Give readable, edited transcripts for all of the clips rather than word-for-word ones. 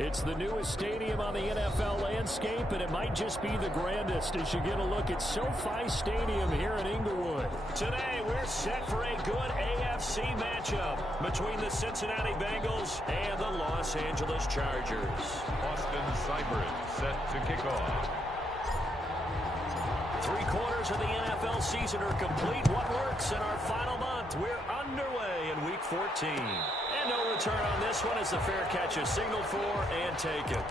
It's the newest stadium on the NFL landscape, and it might just be the grandest as you get a look at SoFi Stadium here in Inglewood. Today, we're set for a good AFC matchup between the Cincinnati Bengals and the Los Angeles Chargers. Austin Seibert set to kick off. 3 quarters of the NFL season are complete. What works in our final month? We're underway in Week 14. And no return on this one as the fair catch is signaled for and taken.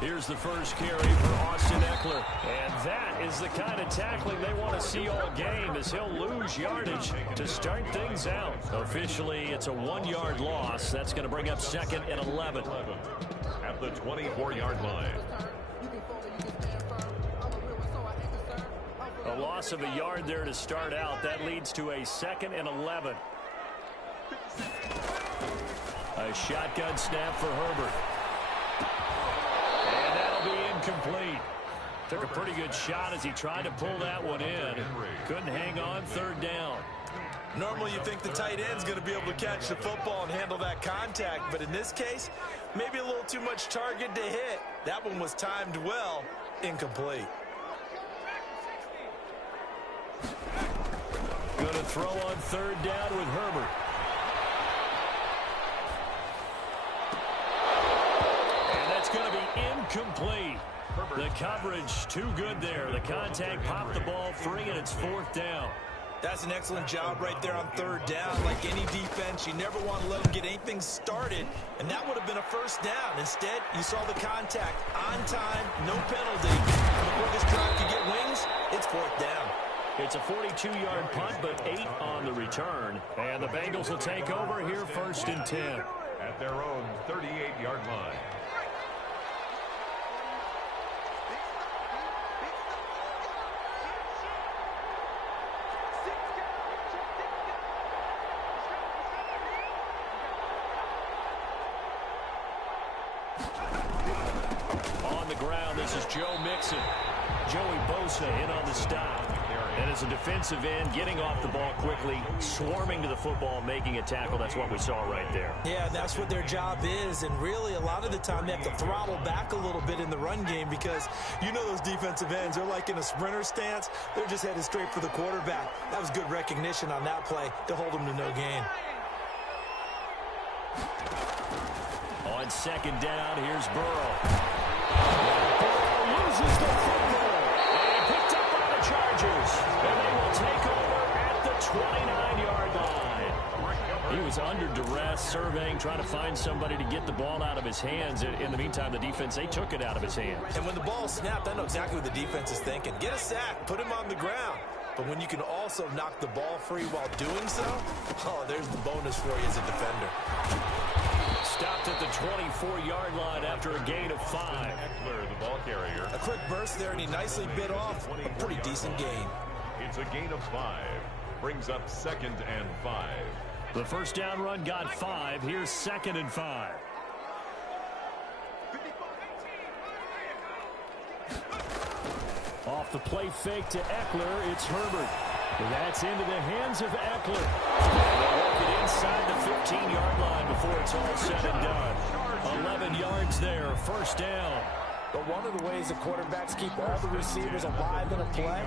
Here's the first carry for Austin Eckler. And that is the kind of tackling they want to see all game as he'll lose yardage to start things out. Officially, it's a 1-yard loss. That's going to bring up 2nd and 11. At the 24-yard line. A loss of a yard there to start out. That leads to a 2nd and 11. A shotgun snap for Herbert. And that'll be incomplete. Took a pretty good shot as he tried to pull that one in. Couldn't hang on 3rd down. Normally you think the tight end's going to be able to catch the football and handle that contact, but in this case, maybe a little too much target to hit. That one was timed well. Incomplete. Going to throw on 3rd down with Herbert. And that's going to be incomplete. The coverage too good there. The contact popped the ball free, and it's 4th down. That's an excellent job right there on 3rd down. Like any defense, you never want to let them get anything started, and that would have been a 1st down. Instead, you saw the contact on time, no penalty. And before this drive could get wings, it's 4th down. It's a 42-yard punt, but 8 on the return. And the Bengals will take over here 1st and 10. At their own 38-yard line. On the ground, this is Joe Mixon. Joey Bosa in on the stop. And as a defensive end, getting off the ball quickly, swarming to the football, making a tackle. That's what we saw right there. Yeah, and that's what their job is. And really, a lot of the time, they have to throttle back a little bit in the run game because you know those defensive ends, they're like in a sprinter stance. They're just headed straight for the quarterback. That was good recognition on that play to hold them to no gain. On 2nd down, here's Burrow. Burrow loses the football. And picked up by the Chargers. And they will take over at the 29-yard line. He was under duress, surveying, trying to find somebody to get the ball out of his hands. In the meantime, the defense, they took it out of his hands. And when the ball snapped, I know exactly what the defense is thinking. Get a sack, put him on the ground. But when you can also knock the ball free while doing so, oh, there's the bonus for you as a defender. Stopped at the 24-yard line after a gain of 5. Eckler, the ball carrier. A quick burst there, and he nicely bit off a pretty decent gain. It's a gain of 5. Brings up 2nd and 5. The 1st down run got 5. Here's 2nd and 5. Off the play fake to Eckler, it's Herbert. That's into the hands of Eckler. They'll work it inside the 15-yard line before it's all said and done. 11 yards there, 1st down. But one of the ways the quarterbacks keep all the receivers alive in a play,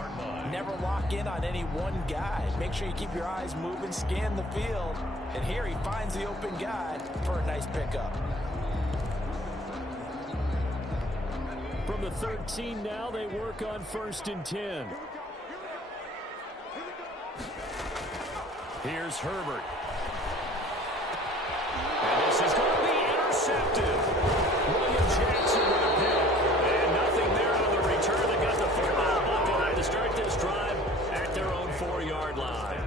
never lock in on any one guy. Make sure you keep your eyes moving, scan the field. And here he finds the open guy for a nice pickup. From the 13 now, they work on 1st and 10. Here's Herbert. And this is going to be intercepted. William Jackson with a pick. And nothing there on the return. They got the football bucket to start this drive at their own 4-yard line.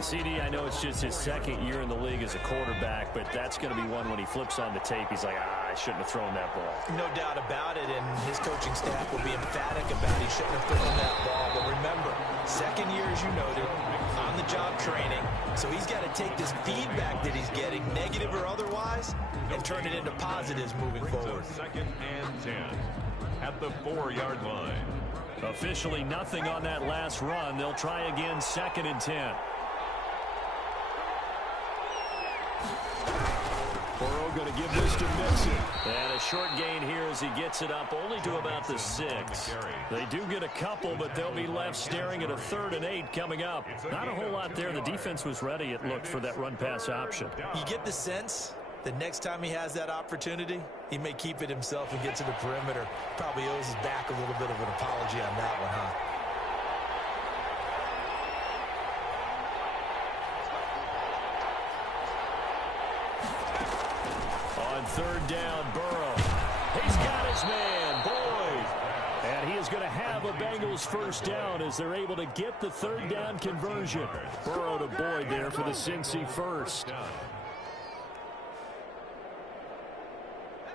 CD, I know it's just his 2nd year in the league as a quarterback, but that's going to be one when he flips on the tape. He's like, I shouldn't have thrown that ball. No doubt about it, and his coaching staff will be emphatic about he shouldn't have thrown that ball. But remember, Second year, as you noted, on-the-job training. So he's got to take this feedback that he's getting, negative or otherwise, and turn it into positives moving forward. Second and 10 at the 4-yard line. Officially nothing on that last run. They'll try again, second and 10. Burrow going to give this to Mixon. And a short gain here as he gets it up only to about the 6. They do get a couple, but they'll be left staring at a 3rd and 8 coming up. Not a whole lot there. The defense was ready, it looked, for that run-pass option. You get the sense that next time he has that opportunity, he may keep it himself and get to the perimeter. Probably owes his back a little bit of an apology on that one, huh? On 3rd down, Burrow. He's got his man, Boyd. And he is going to have a Bengals first down as they're able to get the 3rd down conversion. Burrow to Boyd there for the Cincy first.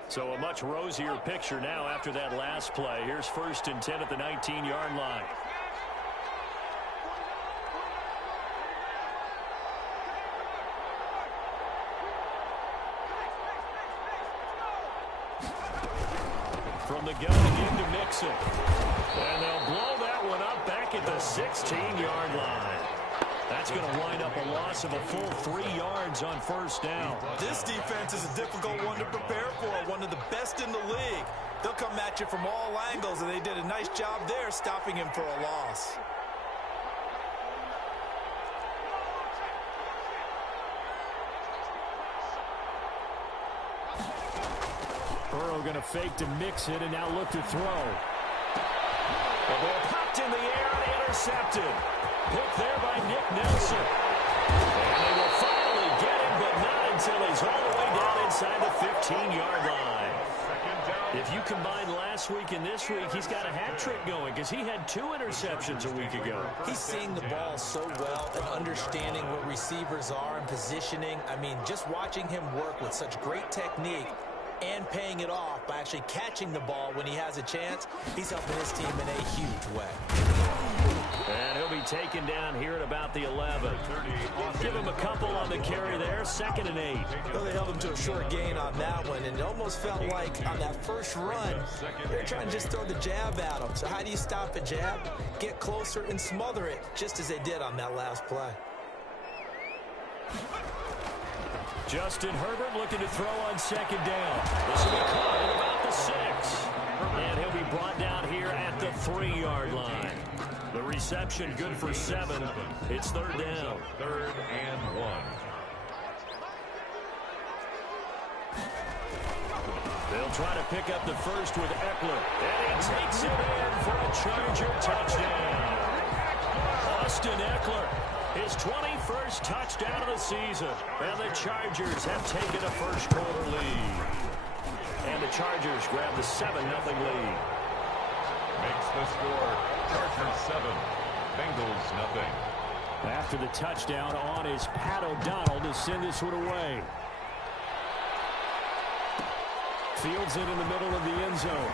So a much rosier picture now after that last play. Here's 1st and 10 at the 19-yard line. From the gun again to Mixon. And they'll blow that one up back at the 16-yard line. That's going to wind up a loss of a full 3 yards on 1st down. This defense is a difficult one to prepare for, one of the best in the league. They'll come at you from all angles, and they did a nice job there stopping him for a loss. Burrow going to fake to Mixon and now look to throw. The ball popped in the air and intercepted. Picked there by Nick Nelson. And they will finally get him, but not until he's all the way down inside the 15-yard line. If you combine last week and this week, he's got a hat trick going because he had 2 interceptions a week ago. He's seeing the ball so well and understanding what receivers are and positioning. I mean, just watching him work with such great technique and paying it off by actually catching the ball when he has a chance, he's helping his team in a huge way. And he'll be taken down here at about the 11. Give him a couple on the carry there, 2nd and 8. Well, they held him to a short gain on that one, and it almost felt like on that first run, they're trying to just throw the jab at him. So how do you stop a jab? Get closer and smother it, just as they did on that last play. Justin Herbert looking to throw on 2nd down. This will be caught at about the 6. And he'll be brought down here at the 3-yard line. The reception good for 7. It's 3rd down. 3rd and 1. They'll try to pick up the first with Eckler. And he takes it in for a Charger touchdown. Austin Eckler, his 21st touchdown of the season. And the Chargers have taken a first-quarter lead. And the Chargers grab the 7-0 lead. Makes the score Chargers 7, Bengals nothing. After the touchdown on is Pat O'Donnell to send this one away. Fields it in the middle of the end zone.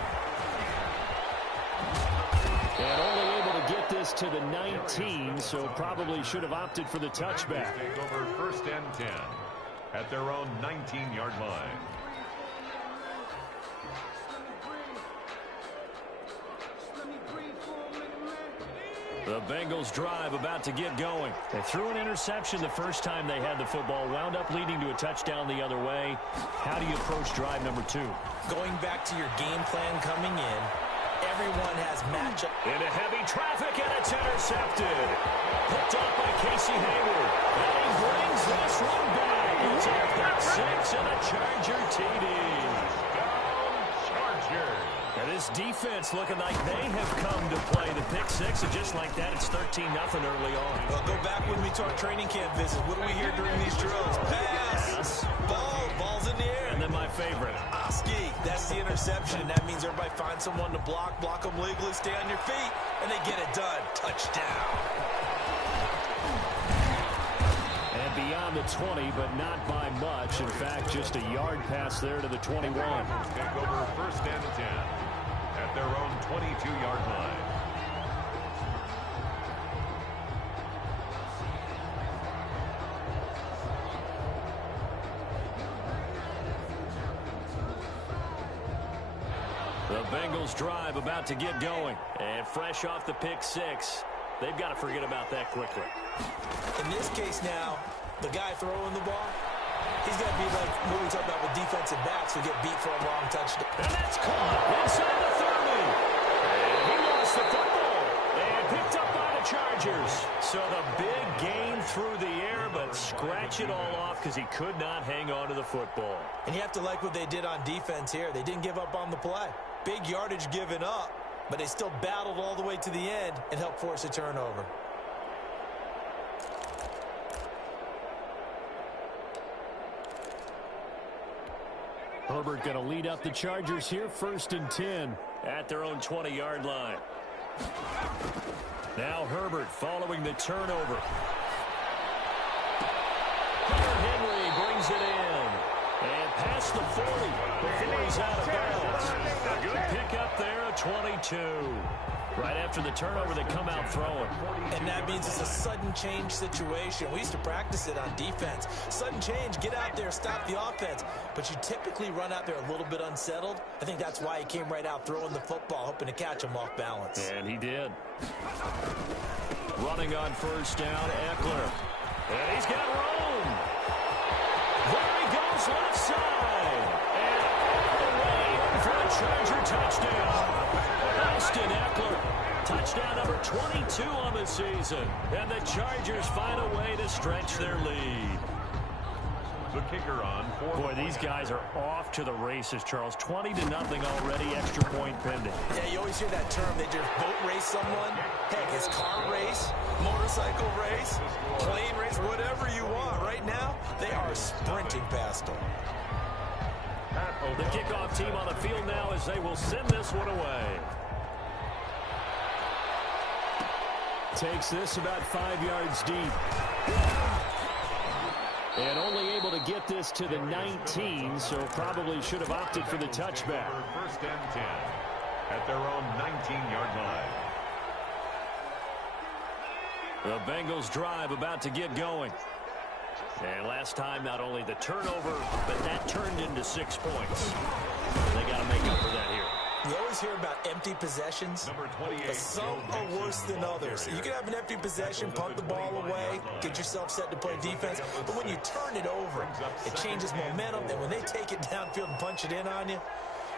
And only able to get this to the 19, so probably should have opted for the touchback. Take over 1st and 10 at their own 19-yard line. The Bengals drive about to get going. They threw an interception the first time they had the football, wound up leading to a touchdown the other way. How do you approach drive number 2? Going back to your game plan coming in, everyone has matchup. Into heavy traffic, and it's intercepted. Picked up by Casey Hayward. And he brings this one back. It's a pick 6 and a Charger TD. Chargers. And this defense looking like they have come to play the pick 6, and just like that, it's 13-0 early on. Well, go back with me to our training camp visit. What do we hear during these drills? Pass, ball's in the air. And then my favorite. Oski, that's the interception. That means everybody finds someone to block them legally, stay on your feet, and they get it done. Touchdown. And beyond the 20, but not by much. In fact, just a yard pass there to the 21. Take over 1st and 10 at their own 22-yard line. Bengals drive about to get going. And fresh off the pick six, they've got to forget about that quickly. In this case now, the guy throwing the ball, he's got to be like what we talked about with defensive backs who get beat for a long touchdown. And that's caught inside the 30. And he lost the football. And picked up by the Chargers. So the big gain through the air, but scratch it all off because he could not hang on to the football. And you have to like what they did on defense here. They didn't give up on the play. Big yardage given up, but they still battled all the way to the end and helped force a turnover. Herbert going to lead up the Chargers here, 1st and 10 at their own 20-yard line. Now Herbert following the turnover. Henry brings it in. And past the 40 before he's out of bounds. A good pick up there, a 22. Right after the turnover, they come out throwing. And that means it's a sudden change situation. We used to practice it on defense. Sudden change, get out there, stop the offense. But you typically run out there a little bit unsettled. I think that's why he came right out throwing the football, hoping to catch him off balance. And he did. Running on 1st down, Eckler. And he's got room. There he goes, left side. And away for a Charger touchdown. Austin Eckler, touchdown number 22 on the season. And the Chargers find a way to stretch their lead. The kicker on 4. Boy, these guys are off to the races, Charles. 20-0 already, extra point pending. Yeah, you always hear that term. They just boat race someone. Heck, it's car race, motorcycle race, plane race, whatever you want. Right now, they are sprinting past them. The kickoff team on the field now as they will send this one away. Takes this about 5 yards deep. And only able to get this to the 19, so probably should have opted for the touchback. 1st and 10 at their own 19-yard line. The Bengals drive about to get going. And last time, not only the turnover, but that turned into 6 points. They got to make up for that here. You always hear about empty possessions, but some are worse than others. You can have an empty possession, punt the ball away, get yourself set to play defense, but when you turn it over, it changes momentum, and when they take it downfield and punch it in on you,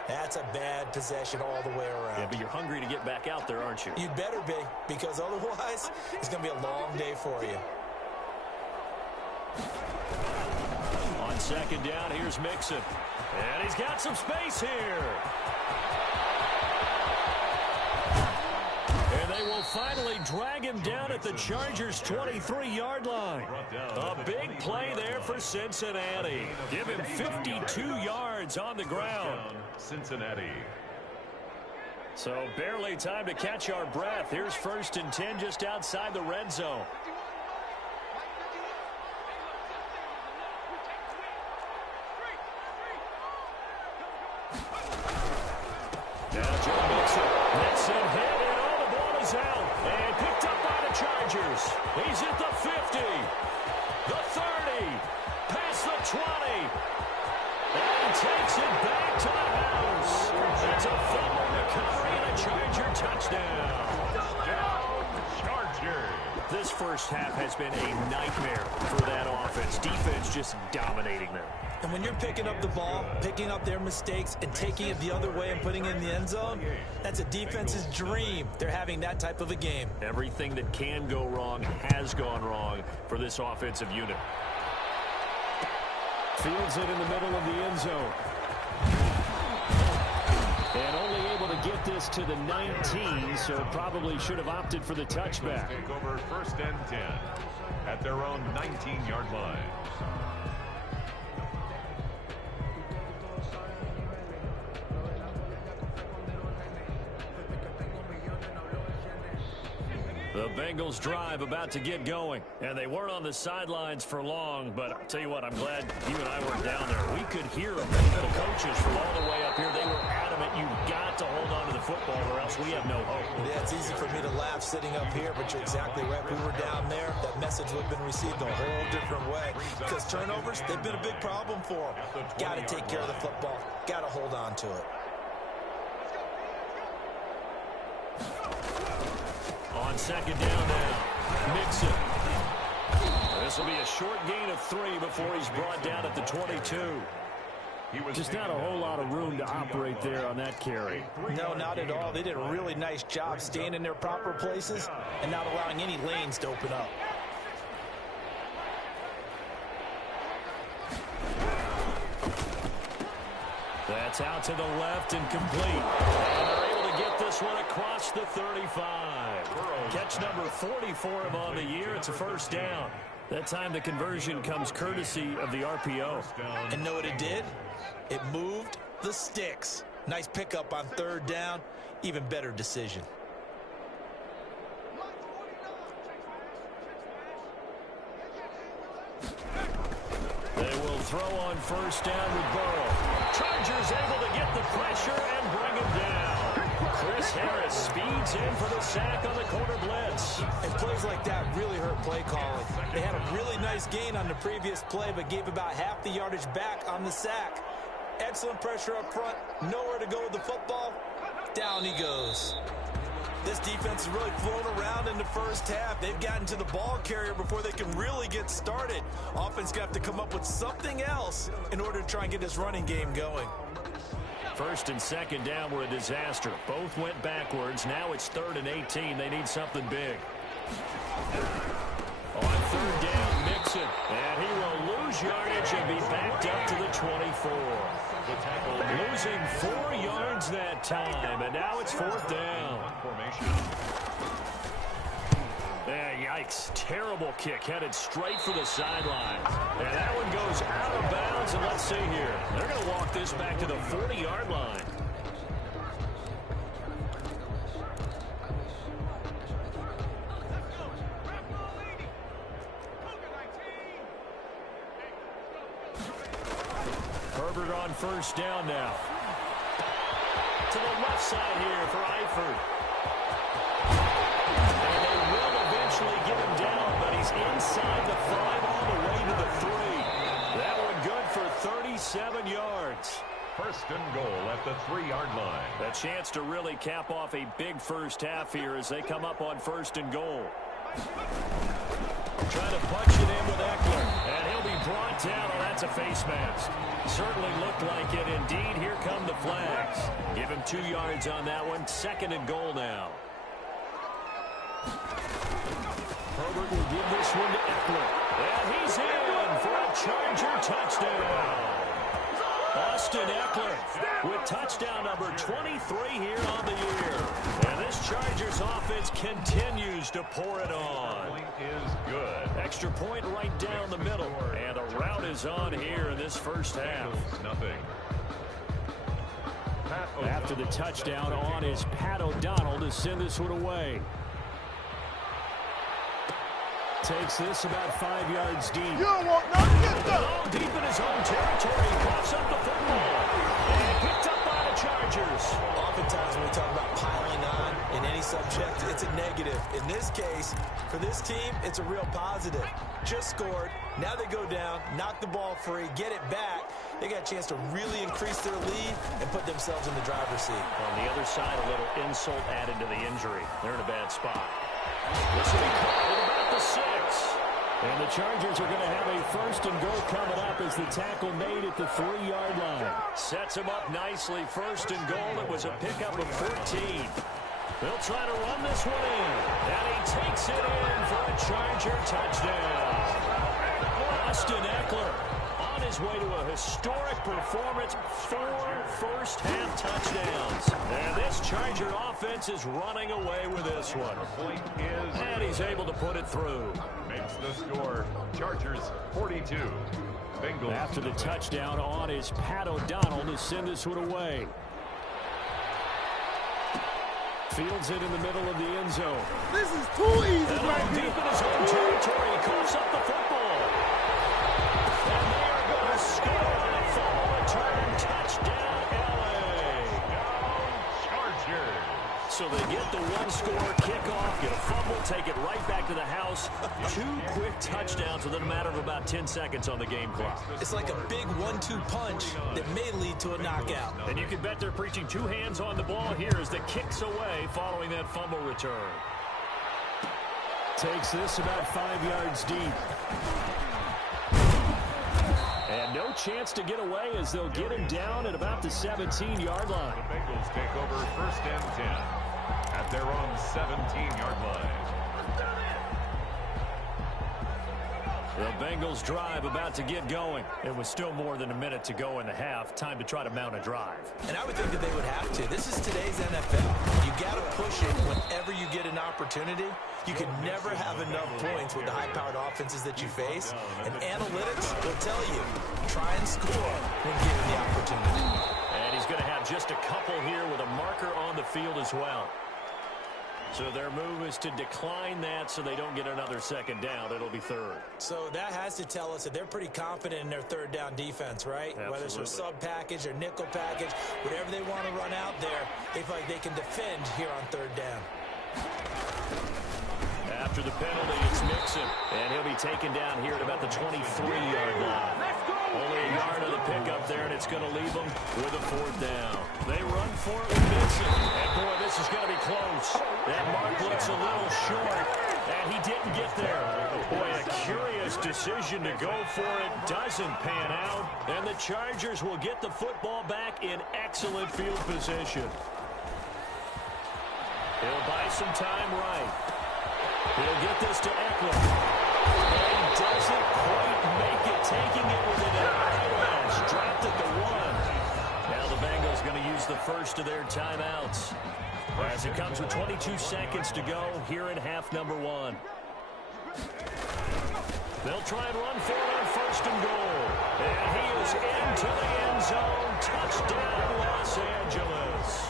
that's a bad possession all the way around. Yeah, but you're hungry to get back out there, aren't you? You'd better be, because otherwise, it's going to be a long day for you. On 2nd down, here's Mixon. And he's got some space here. And they will finally drag him down at the Chargers' 23-yard line. A big play there for Cincinnati. Give him 52 yards on the ground. Cincinnati. So barely time to catch our breath. Here's 1st and 10 just outside the red zone. Now Joe Mixon hit, and all the ball is out. And picked up by the Chargers. He's at the 50, the 30, past the 20. And takes it back to the house. It's a fumble recovery and a Charger touchdown. Charger. This first half has been a nightmare for that offense. Defense just dominating them. And when you're picking up the ball, picking up their mistakes, and taking it the other way and putting it in the end zone, that's a defense's dream. They're having that type of a game. Everything that can go wrong has gone wrong for this offensive unit. Fields it in the middle of the end zone. And only able to get this to the 19, so probably should have opted for the touchback. Take over 1st and 10 at their own 19-yard line. The Bengals drive about to get going. And they weren't on the sidelines for long, but I'll tell you what, I'm glad you and I weren't down there. We could hear the coaches from all the way up here. They were adamant, you've got to hold on to the football or else we have no hope. Yeah, it's easy for me to laugh sitting up here, but you're exactly right. If we were down there, that message would have been received a whole different way. Because turnovers, they've been a big problem for them. Got to take care of the football. Got to hold on to it. on second down now. Mixon. This will be a short gain of 3 before he's brought down at the 22. Just not a whole lot of room to operate there on that carry. No, not at all. They did a really nice job staying in their proper places and not allowing any lanes to open up. That's out to the left and complete. And they're able to get this one across the 35. Catch number 44 on the year. It's a first down. That time the conversion comes courtesy of the RPO. And know what it did? It moved the sticks. Nice pickup on third down. Even better decision. They will throw on first down with Burrow. Chargers able to get the pressure and bring him down. Chris Harris speeds in for the sack on the corner blitz. And plays like that really hurt play calling. They had a really nice gain on the previous play, but gave about half the yardage back on the sack. Excellent pressure up front. Nowhere to go with the football. Down he goes. This defense is really flown around in the first half. They've gotten to the ball carrier before they can really get started. Offense got to come up with something else in order to try and get this running game going. First and second down were a disaster. Both went backwards. Now it's 3rd and 18. They need something big. On third down, Mixon. And he will lose yardage and be backed up to the 24. Losing 4 yards that time, and now it's 4th down. Yikes. Terrible kick headed straight for the sideline. And that one goes out of bounds, and let's see here. They're going to walk this back to the 40-yard line. Herbert on first down now. To the left side here for Eifert. And they will eventually get him down, but he's inside the 5 all the way to the 3. That one good for 37 yards. First and goal at the 3-yard line. A chance to really cap off a big first half here as they come up on first and goal. Trying to punch it in with Eckler. And he'll be brought down. Oh, that's a face mask. Certainly looked like it. Indeed, here come the flags. Give him 2 yards on that one. 2nd and goal now. Herbert will give this one to Eckler. And he's in for a Charger touchdown. Austin Eckler with touchdown number 23 here on the year. And this Chargers offense continues to pour it on. Point is good. Extra point right down the middle. And a rout is on here in this first half. Nothing. After the touchdown on is Pat O'Donnell to send this one away. Takes this about 5 yards deep. You don't want nothing. Get Oh, deep in his own territory. Coughs up the football. And picked up by the Chargers. Oftentimes when we talk about piling on in any subject, it's a negative. In this case, for this team, it's a real positive. Just scored. Now they go down, knock the ball free, get it back. They got a chance to really increase their lead and put themselves in the driver's seat. On the other side, a little insult added to the injury. They're in a bad spot. This will be caught at about the 6. And the Chargers are going to have a first and goal coming up as the tackle made at the 3-yard line. Sets him up nicely. First and goal. It was a pickup of 14. They'll try to run this one in. And he takes it in for a Charger touchdown. Austin Eckler on his way to a historic performance. 4 first-half touchdowns. And this Charger offense is running away with this one. Point is And he's able to put it through. makes the score. Chargers 42. Bengals. After the touchdown on is Pat O'Donnell to send this one away. Fields it in the middle of the end zone. This is too easy And right deep here. in his own territory, he coughs up the football. And they are going to score on a fumble return. Touchdown, LA. Chargers. So they get the one-score kickoff, get a fumble, take it right back to the house. 2 quick touchdowns within a matter of about 10 seconds on the game clock. It's like a big 1-2 punch that may lead to a knockout. And you can bet they're preaching 2 hands on the ball here as the kick's away following that fumble return. Takes this about 5 yards deep. And no chance to get away as they'll get him down at about the 17-yard line. The Bengals take over 1st and 10 at their own 17-yard line. The Bengals drive about to get going. It was still more than a minute to go in the half. Time to try to mount a drive. And I would think that they would have to. This is today's NFL. You got to push it whenever you get an opportunity. You can never have enough points with the high-powered offenses that you face. And analytics will tell you, try and score when given the opportunity. And he's going to have just a couple here with a marker on the field as well. So their move is to decline that so they don't get another second down. It'll be 3rd. So that has to tell us that they're pretty confident in their 3rd down defense, right? Absolutely. Whether it's a sub package or nickel package, whatever they want to run out there, they feel like they can defend here on 3rd down. After the penalty, it's Mixon. And he'll be taken down here at about the 23-yard line. Only a yard of the pickup there, and it's going to leave them with a 4th down. They run for it with Mixon. And, boy, this is going to be close. That mark looks a little short, and he didn't get there. Boy, a curious decision to go for it. Doesn't pan out, and the Chargers will get the football back in excellent field position. He'll buy some time right. He'll get this to Eckler. And doesn't quite make it, taking it within an eye. Dropped at the 1. Now the Bengals going to use the first of their timeouts as it comes with 22 seconds to go here in half number 1. They'll try and run for it on 1st and goal. And he is into the end zone. Touchdown, Los Angeles.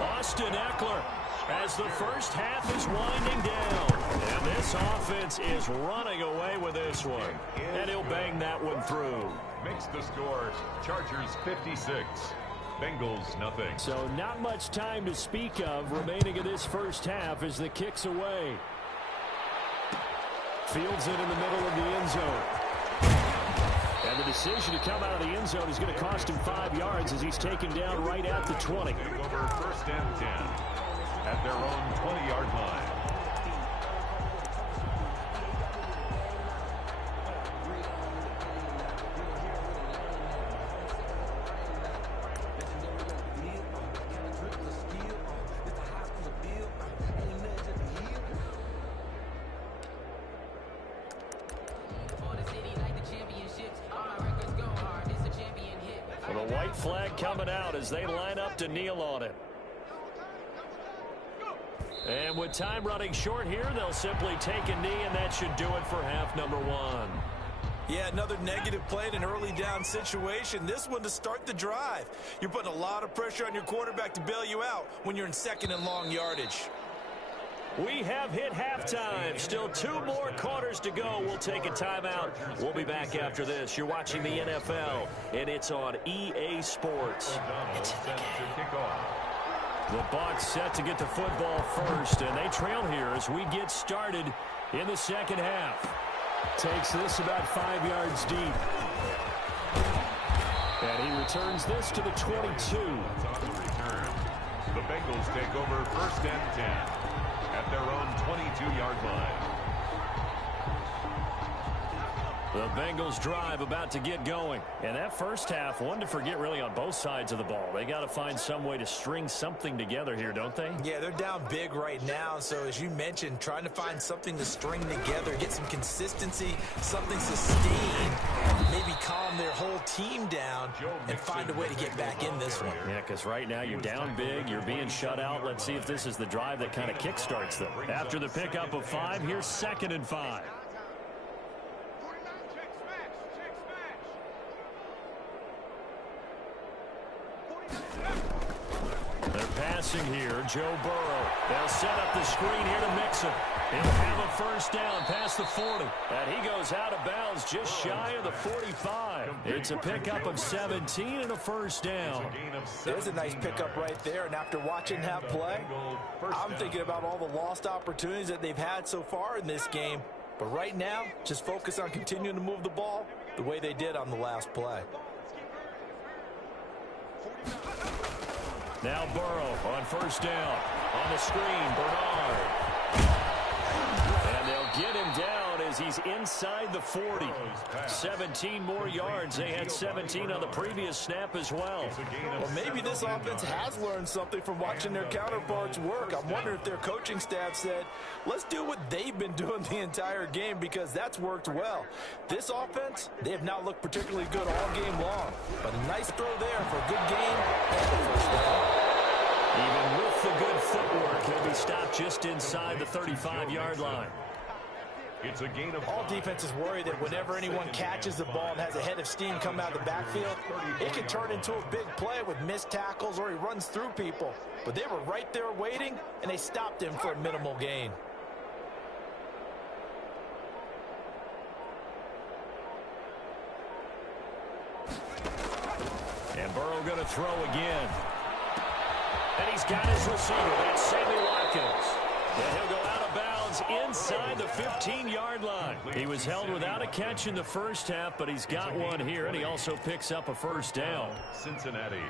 Austin Eckler, as the first half is winding down. And this offense is running away with this one. And he'll bang that one through. Makes the score Chargers 56, Bengals nothing. So not much time to speak of remaining in this first half as the kick's away. Fields it in the middle of the end zone. And the decision to come out of the end zone is going to cost him 5 yards as he's taken down right at the 20. Take over 1st and 10 at their own 20-yard line. Well, the white flag coming out as they line up to kneel on it. And with time running short here, they'll simply take a knee, and that should do it for half number 1. Yeah, another negative play in an early down situation. This one to start the drive. You're putting a lot of pressure on your quarterback to bail you out when you're in 2nd and long yardage. We have hit halftime. Still 2 more quarters to go. We'll take a timeout. We'll be back after this. You're watching the NFL, and it's on EA Sports. It's in the game. The Bucs set to get the football first, and they trail here as we get started in the second half. Takes this about 5 yards deep. And he returns this to the 22. On the return, the Bengals take over 1st and 10 at their own 22-yard line. The Bengals drive about to get going. And that first half, one to forget really on both sides of the ball. They got to find some way to string something together here, don't they? Yeah, they're down big right now. So as you mentioned, trying to find something to string together, get some consistency, something sustained, maybe calm their whole team down and find a way to get back in this one. Yeah, because right now you're down big, you're being shut out. Let's see if this is the drive that kind of kickstarts them. After the pickup of 5, here's 2nd and 5. They're passing here. Joe Burrow. They'll set up the screen here to Mixon. He'll have a first down past the 40. And he goes out of bounds just shy of the 45. It's a pickup of 17 and a first down. There's a nice pickup right there. And after watching that play, I'm thinking about all the lost opportunities that they've had so far in this game. But right now, just focus on continuing to move the ball the way they did on the last play. Now Burrow on first down. On the screen, Bernard. And as he's inside the 40. 17 more yards. They had 17 on the previous snap as well. Well, maybe this offense has learned something from watching their counterparts work. I'm wondering if their coaching staff said, let's do what they've been doing the entire game, because that's worked well. This offense, they have not looked particularly good all game long. But a nice throw there for a good game and a first down. Even with the good footwork, he'll be stopped just inside the 35-yard line. It's a gain of all defenses worry that whenever anyone catches the ball and has a head of steam come out of the backfield, it can turn into a big play with missed tackles or he runs through people. But they were right there waiting, and they stopped him for a minimal gain. And Burrow going to throw again. And he's got his receiver. That's Sammy Watkins. And he'll go out of bounds inside the 15-yard line. He was held without a catch in the first half, but he's got one here, and he also picks up a first down. Cincinnati.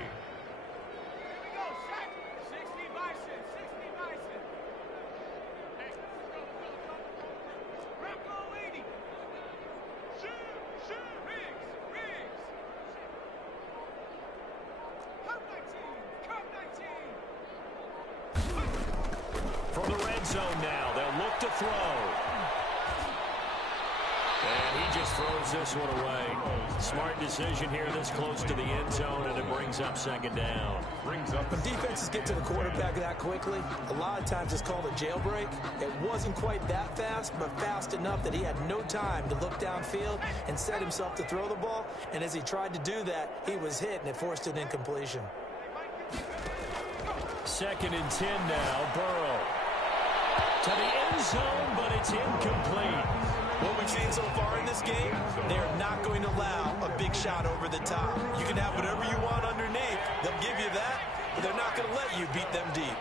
From the red zone now, they'll look to throw. And he just throws this one away. Smart decision here this close to the end zone, and it brings up second down. When defenses get to the quarterback that quickly, a lot of times it's called a jailbreak. It wasn't quite that fast, but fast enough that he had no time to look downfield and set himself to throw the ball. And as he tried to do that, he was hit, and it forced an incompletion. 2nd and 10 now, Burrow. To the end zone, but it's incomplete. What we've seen so far in this game, they're not going to allow a big shot over the top. You can have whatever you want underneath. They'll give you that, but they're not going to let you beat them deep.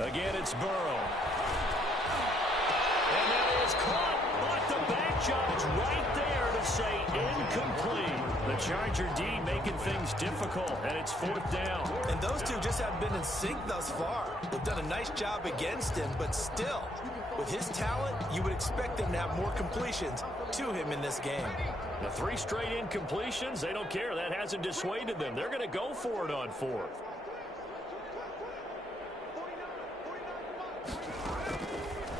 Again, it's Burrow. And that is caught. But the back judge right there to say incomplete. The Charger D making things difficult, and it's 4th down. And those two just haven't been in sync thus far. They've done a nice job against him, but still, with his talent, you would expect them to have more completions to him in this game. The 3 straight incompletions, they don't care. That hasn't dissuaded them. They're going to go for it on 4th.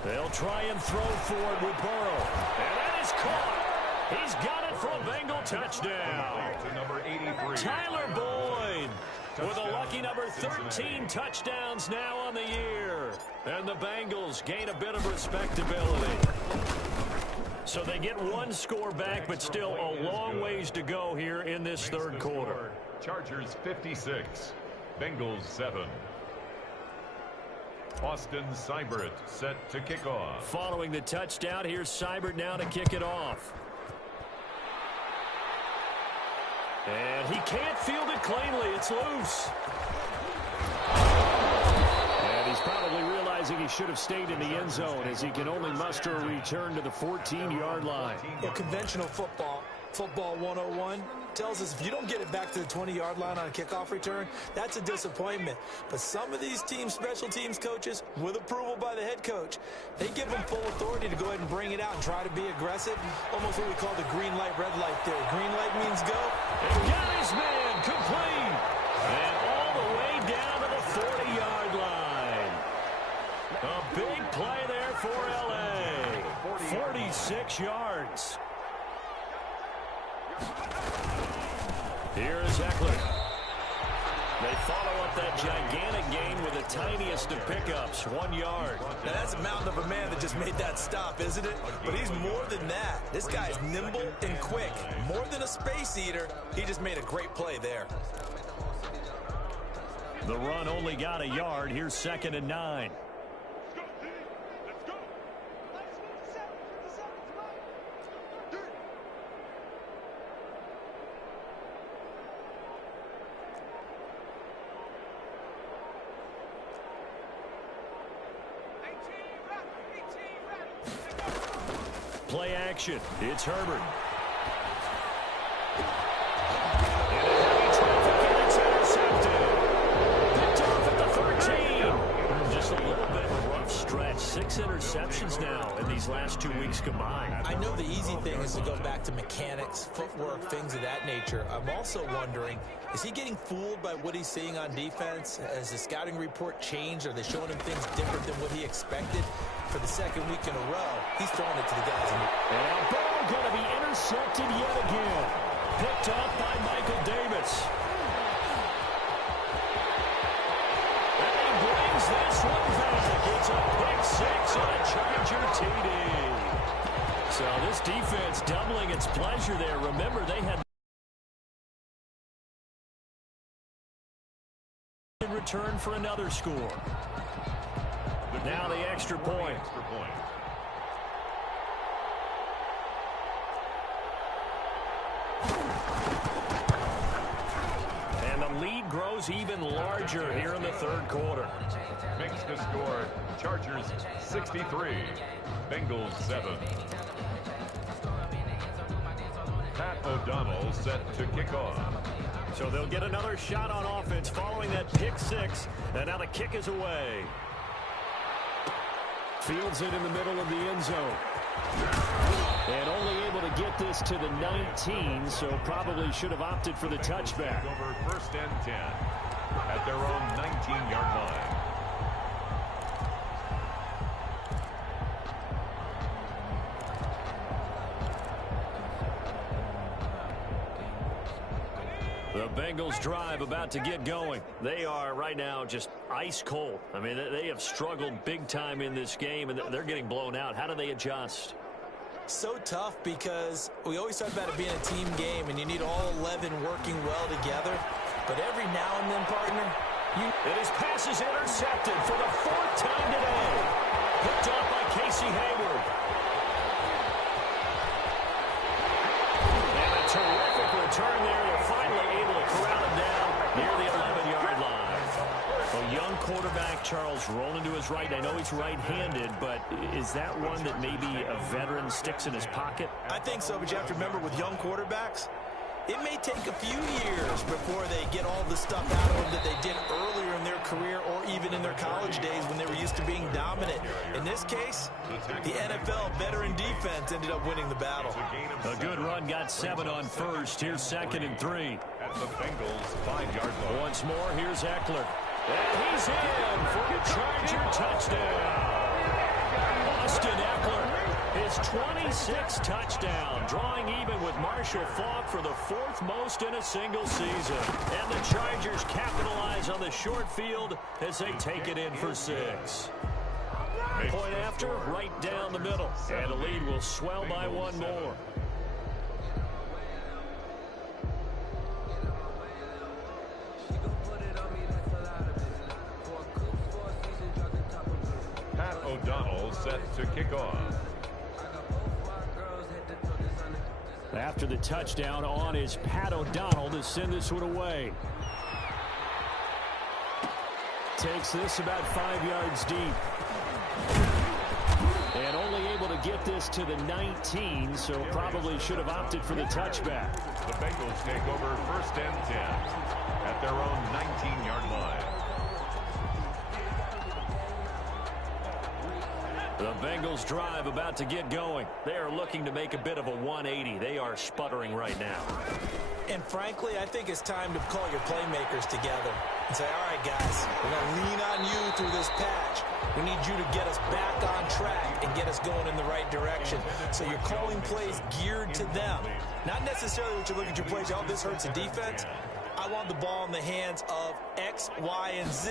They'll try and throw for it with Burrow. And that is caught. He's got it for a Bengal touchdown. Number 83. Tyler Boyd with a lucky number 13 touchdowns now on the year. And the Bengals gain a bit of respectability. So they get one score back, but still a long ways to go here in this third quarter. Chargers 56, Bengals 7. Austin Seibert set to kick off. Following the touchdown, here's Seibert now to kick it off. And he can't field it cleanly. It's loose. And he's probably realizing he should have stayed in the end zone as he can only muster a return to the 14-yard line. Well, conventional football 101, tells us if you don't get it back to the 20-yard line on a kickoff return, that's a disappointment. But some of these special teams coaches, with approval by the head coach, they give them full authority to go ahead and bring it out and try to be aggressive. Almost what we call the green light, red light theory. Green light means go. And got his man complete. And all the way down to the 40-yard line. A big play there for L.A. 46 yards. Here is Eckler. They follow up that gigantic gain with the tiniest of pickups, 1 yard. Now that's a mountain of a man that just made that stop, isn't it? But he's more than that. This guy is nimble and quick. More than a space eater, he just made a great play there. The run only got a yard. Here's 2nd and 9. play action. It's Herbert. Just a little bit of a rough stretch. 6 interceptions now in these last 2 weeks combined. I know the easy thing is to go back to mechanics, footwork, things of that nature. I'm also wondering, is he getting fooled by what he's seeing on defense? Has the scouting report changed? Are they showing him things different than what he expected? For the second week in a row, he's throwing it to the guys. And now ball going to be intercepted yet again. Picked up by Michael Davis. This one back. It's a pick 6 on a Charger TD. So this defense doubling its pleasure there. Remember, they had in return for another score. Now the extra point. And the lead grows even larger here in the third quarter. Makes the score Chargers 63, Bengals 7. Pat O'Donnell set to kick off. So they'll get another shot on offense following that pick 6. And now the kick is away. Fields it in the middle of the end zone. And only able to get this to the 19, so probably should have opted for the touchback. Over first and 10 at their own 19-yard line. The Bengals drive about to get going. They are right now just ice cold. I mean, they have struggled big time in this game, and they're getting blown out. How do they adjust? So tough because we always talk about it being a team game, and you need all 11 working well together. But every now and then, partner, and his pass is intercepted for the 4th time today. Picked off by Casey Hayward. And a terrific return there. They're finally able to corral him down near the 11-yard line. A young quarterback, Charles, rolling to his right. I know he's right-handed, but is that one that maybe a veteran sticks in his pocket? I think so, but you have to remember with young quarterbacks, it may take a few years before they get all the stuff out of them that they did earlier in their career or even in their college days when they were used to being dominant. In this case, the NFL veteran defense ended up winning the battle. A good run, got 7 on first. Here's 2nd and 3. At the Bengals' 5-yard line. Once more, here's Eckler. And he's in for the Charger touchdown. Austin Eckler, his 26th touchdown, drawing even with Marshall Faulk for the 4th most in a single season. And the Chargers capitalize on the short field as they take it in for 6. Point after, right down the middle. And the lead will swell by 1 more. Pat O'Donnell set to kick off. After the touchdown, on is Pat O'Donnell to send this one away. Takes this about 5 yards deep. And only able to get this to the 19, so probably should have opted for the touchback. The Bengals take over first and 10 at their own 19-yard line. The Bengals drive about to get going. They are looking to make a bit of a 180. They are sputtering right now. And frankly, I think it's time to call your playmakers together and say, all right, guys, we're going to lean on you through this patch. We need you to get us back on track and get us going in the right direction. So you're calling plays geared to them. Not necessarily what you look at your plays, oh, this hurts the defense. I want the ball in the hands of X, Y, and Z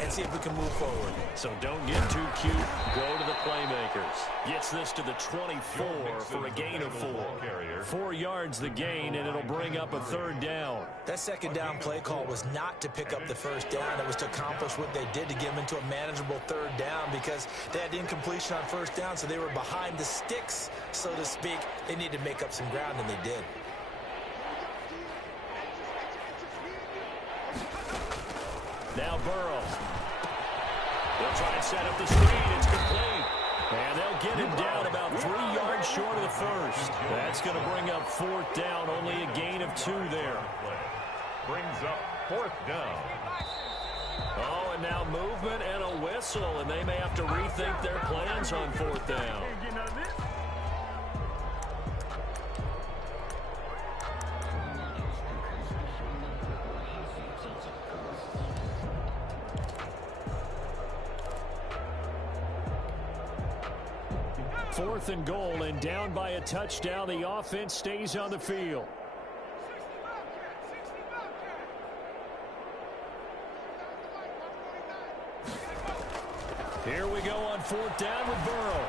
and see if we can move forward. So don't get too cute. Go to the playmakers. Gets this to the 24 for a gain of 4. 4 yards the gain, and it'll bring up a 3rd down. That 2nd down play call was not to pick up the 1st down. It was to accomplish what they did to get them into a manageable 3rd down because they had incompletion on 1st down, so they were behind the sticks, so to speak. They needed to make up some ground, and they did. Now Burrow. They'll try and set up the screen. It's complete. And they'll get him down about 3 yards short of the first. That's going to bring up fourth down. Only a gain of 2 there. Brings up fourth down. Oh, and now movement and a whistle, and they may have to rethink their plans on fourth down. Fourth and goal, and down by a touchdown. The offense stays on the field. Here we go on fourth down with Burrow.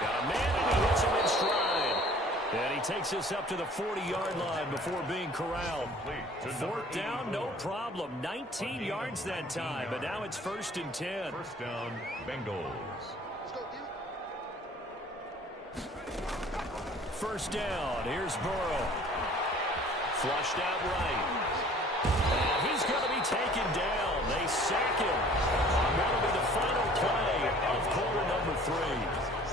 Got a man, and he hits him in stride. And he takes us up to the 40-yard line before being corralled. Fourth down, no problem. 19 yards that time, but now it's 1st and 10. First down, Bengals. First down, here's Burrow. Flushed out right. And he's going to be taken down. They sack him. That'll be the final play of quarter number 3.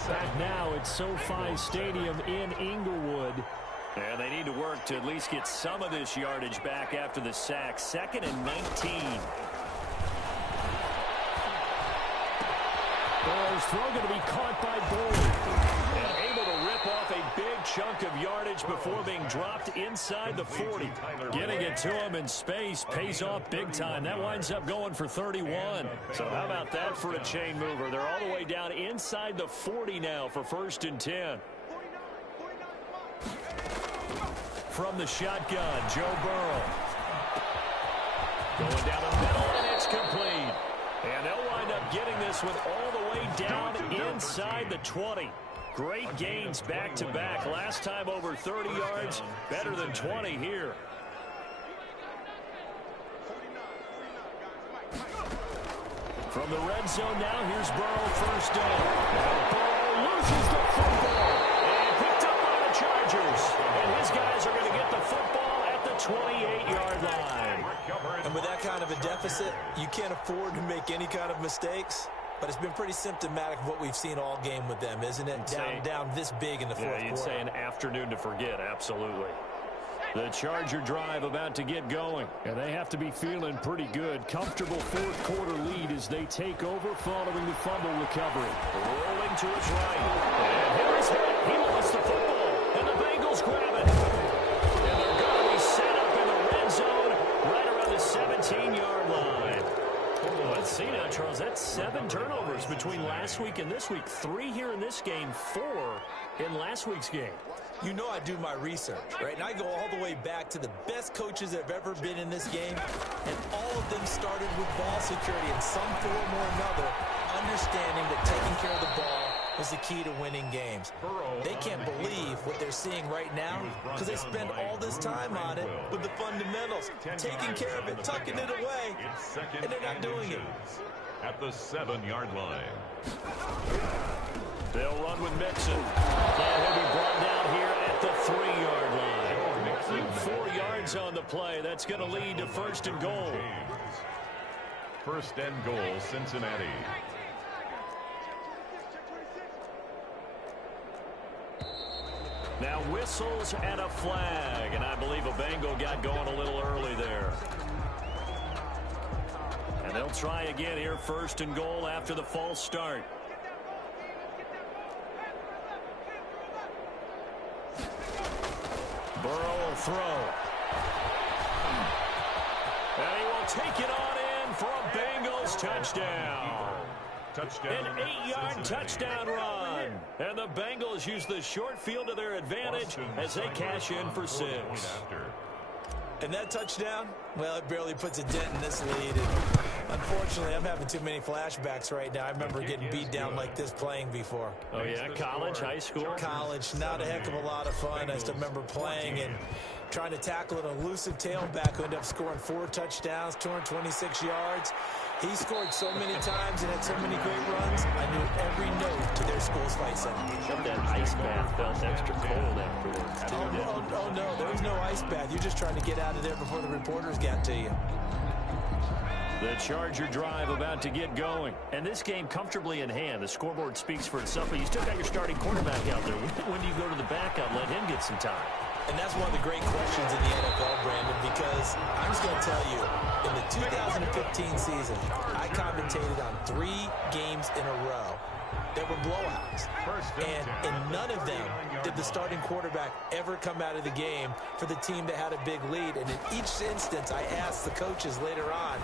Back now at SoFi Stadium in Inglewood. And they need to work to at least get some of this yardage back after the sack. 2nd and 19. Burrow's throw going to be caught by Bull. And able to rip off a big chunk of yardage before being dropped inside the 40. Getting it to him in space pays off big time. That winds up going for 31. So how about that for a chain mover? They're all the way down inside the 40 now for 1st and 10. From the shotgun, Joe Burrow. Going down the middle, and it's complete. And they'll wind up getting this one all the way down inside the 20. Great gains back-to-back. Last time over 30 yards, better than 20 here. From the red zone now, here's Burrow, first down. Burrow loses the football. And picked up by the Chargers. And his guys are going to get the football at the 28-yard line. And with that kind of a deficit, you can't afford to make any kind of mistakes. But it's been pretty symptomatic of what we've seen all game with them, isn't it? Down this big in the fourth quarter. Yeah, you'd say an afternoon to forget, absolutely. The Charger drive about to get going, and they have to be feeling pretty good. Comfortable fourth quarter lead as they take over following the fumble recovery. Rolling to his right. And here is hit. He lost the football, and the Bengals grab it. And they're going to be set up in the red zone right around the 17-yard line. Let's see now, Charles. That's 7 turnovers between last week and this week. 3 here in this game, 4 in last week's game. You know I do my research, right? And I go all the way back to the best coaches that have ever been in this game. And all of them started with ball security in some form or another, understanding that taking care of the ball was the key to winning games. They can't believe what they're seeing right now because they spend all this time on it with the fundamentals, taking care of it, tucking it away, and they're not doing it. At the 7-yard line. They'll run with Mixon. And he'll be brought down here at the 3-yard line. 4 yards on the play. That's going to lead to 1st and goal. 1st and goal, Cincinnati. Now whistles and a flag, and I believe a Bengal got going a little early there. And they'll try again here, 1st and goal after the false start. Burrow will throw. And he will take it on in for a Bengals touchdown. An 8-yard touchdown run. And the Bengals use the short field to their advantage as they cash in for 6. And that touchdown, well, it barely puts a dent in this lead. And unfortunately, I'm having too many flashbacks right now. I remember getting beat down like this playing before. Oh, yeah? College, high school? College, not a heck of a lot of fun. I still remember playing and trying to tackle an elusive tailback who ended up scoring 4 touchdowns, 226 yards. He scored so many times and had so many great runs, I knew every note to their school's fight song. That ice bath felt extra cold afterwards. Oh, no, there was no ice bath. You're just trying to get out of there before the reporters got to you. The The Charger drive about to get going. And this game comfortably in hand. The scoreboard speaks for itself, but you still got your starting quarterback out there. When do you go to the backup, let him get some time? And that's one of the great questions in the NFL, Brandon, because I'm just going to tell you, in the 2015 season, I commentated on 3 games in a row that were blowouts. And in none of them did the starting quarterback ever come out of the game for the team that had a big lead. And in each instance, I asked the coaches later on,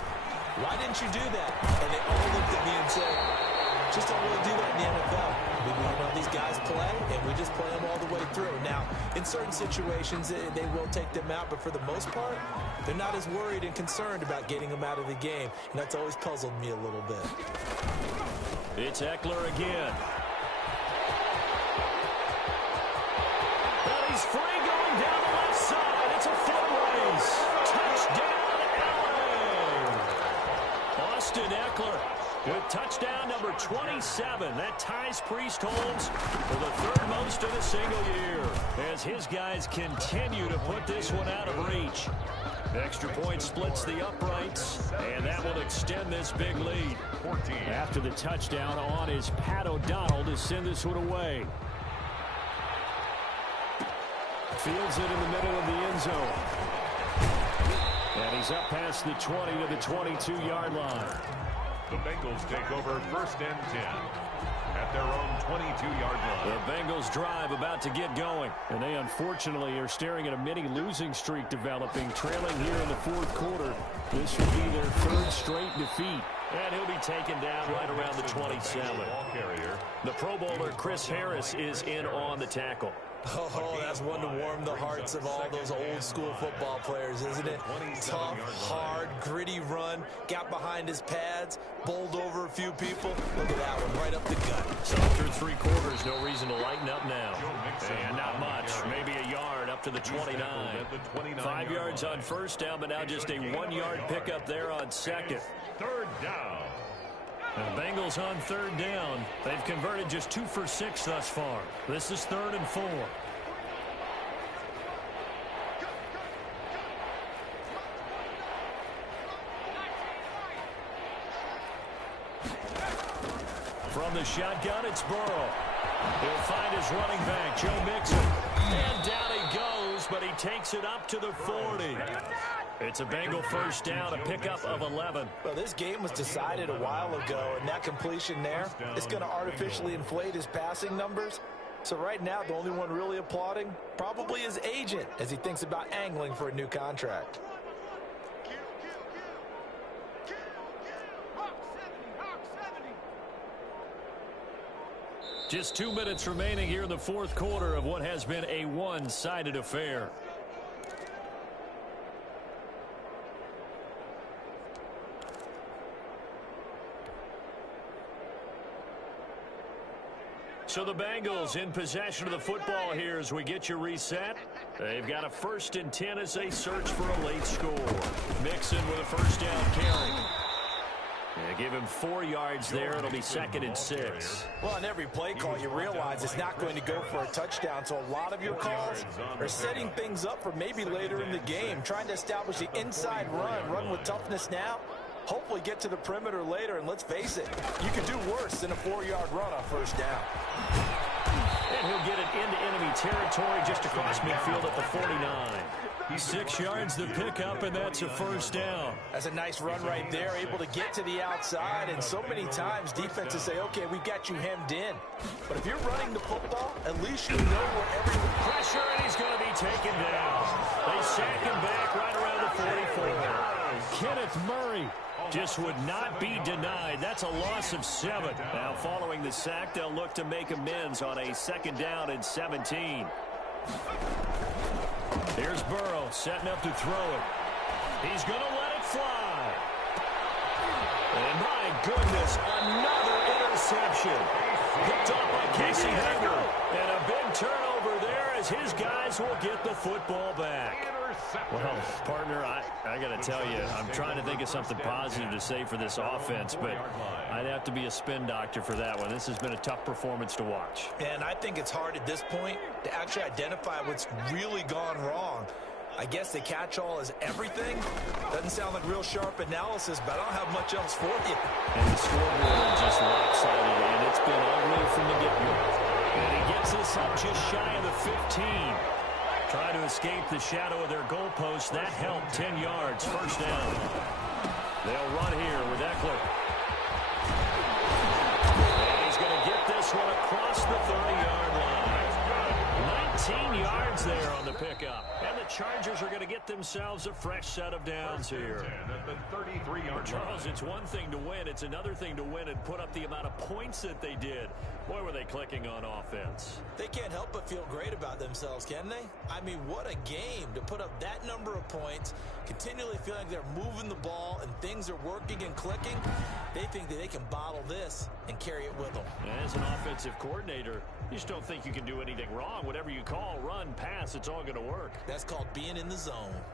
why didn't you do that? And they all looked at me and said, just don't really do that in the NFL. These guys play, and we just play them all the way through. Now, in certain situations, they will take them out, but for the most part, they're not as worried and concerned about getting them out of the game, and that's always puzzled me a little bit. It's Eckler again. And he's free going down the left side. It's a foot race. Touchdown, Allen. Austin Eckler with touchdown number 27. That ties Priest Holmes for the 3rd most in a single year as his guys continue to put this one out of reach. Extra point splits the uprights, and that will extend this big lead. 14. After the touchdown, on is Pat O'Donnell to send this one away. Fields it in the middle of the end zone. And he's up past the 20 to the 22-yard line. The Bengals take over 1st and 10 at their own 22-yard line. The Bengals drive about to get going. And they unfortunately are staring at a mini losing streak developing, trailing here in the 4th quarter. This will be their 3rd straight defeat. And he'll be taken down right around the 27. The Pro Bowler Chris Harris is in on the tackle. Oh, that's one to warm the hearts of all those old-school football players, isn't it? Tough, hard, gritty run, got behind his pads, bowled over a few people. Look at that one, right up the gut. So after 3 quarters, no reason to lighten up now. And not much, maybe a yard up to the 29. 5 yards on 1st down, but now just a 1-yard pickup there on 2nd. 3rd down. And the Bengals on 3rd down. They've converted just 2 for 6 thus far. This is 3rd and 4. From the shotgun, it's Burrow. He'll find his running back, Joe Mixon. And down he goes, but he takes it up to the 40. It's a Bengal 1st down, a pickup of 11. Well, this game was decided a while ago, and that completion there, it's going to artificially inflate his passing numbers. So right now, the only one really applauding probably his agent as he thinks about angling for a new contract. Just 2 minutes remaining here in the 4th quarter of what has been a one-sided affair. So the Bengals in possession of the football here as we get you reset. They've got a 1st and 10 as they search for a late score. Mixon with a 1st down carry. Yeah, give him 4 yards there. It'll be 2nd and 6. Well, on every play call, you realize it's not going to go for a touchdown. So a lot of your calls are setting things up for maybe later in the game, trying to establish the inside run with toughness now. Hopefully get to the perimeter later, and let's face it, you could do worse than a 4-yard run on 1st down. And he'll get it into enemy territory just across midfield at the 49. 6 yards the pickup, and that's a 1st down. That's a nice run right there, able to get to the outside, and so many times defenses say, okay, we've got you hemmed in. But if you're running the football, at least you know where everyone... Pressure, and he's going to be taken down. They sack him back right around the 44. Kenneth Murray just would not be denied. That's a loss of 7. Now, following the sack, they'll look to make amends on a 2nd down and 17. Here's Burrow setting up to throw it. He's going to let it fly. And my goodness, another interception. Picked off by Casey Hayward. And a big turnover there as his guys will get the football back. Well, partner, I got to tell you, I'm trying to think of something positive to say for this offense, but I'd have to be a spin doctor for that one. This has been a tough performance to watch. And I think it's hard at this point to actually identify what's really gone wrong. I guess the catch-all is everything. Doesn't sound like real sharp analysis, but I don't have much else for you. And the scoreboard just lopsided, and it's been ugly from the get-go. And he gets us up just shy of the 15. Trying to escape the shadow of their goalpost. That helped. 10 yards, first down. They'll run here with Eckler. And he's going to get this one across the 30-yard line. 19 yards there on the pickup. And the Chargers are going to get themselves a fresh set of downs here. At the 33-yard Charles, line. it's one thing to win. It's another thing to win and put up the amount of points that they did. Boy, were they clicking on offense. They can't help but feel great about themselves, can they? I mean, what a game to put up that number of points, continually feeling like they're moving the ball and things are working and clicking. They think that they can bottle this and carry it with them. As an offensive coordinator, you just don't think you can do anything wrong. Whatever you call, run, pass, it's all going to work. That's called being in the zone.